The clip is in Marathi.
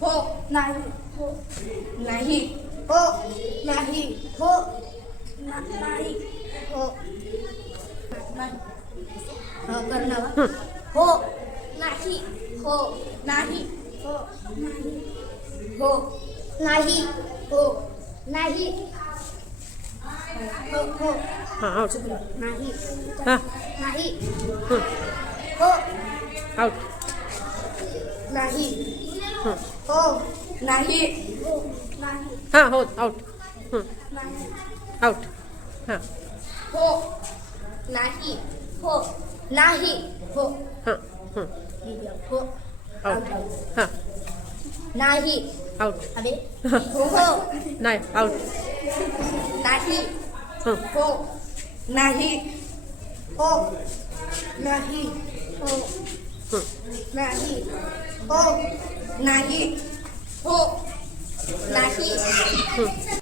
हो नाही हो नाही हो नाही हो नाही हो नाही करणार हो नाही हो नाही हो नाही हो नाही हो नाही हो हो हां आउट नाही हां नाही हो आउट नाही हां हो नाही हो नाही हां हो आउट नाही आउट हां हो नाही हो नाही हो हां हो आउट हां नाही आउट अबे हो हो नाही आउट नाही हां हो नाही हो नाही हो नाही हो नाही हो नाही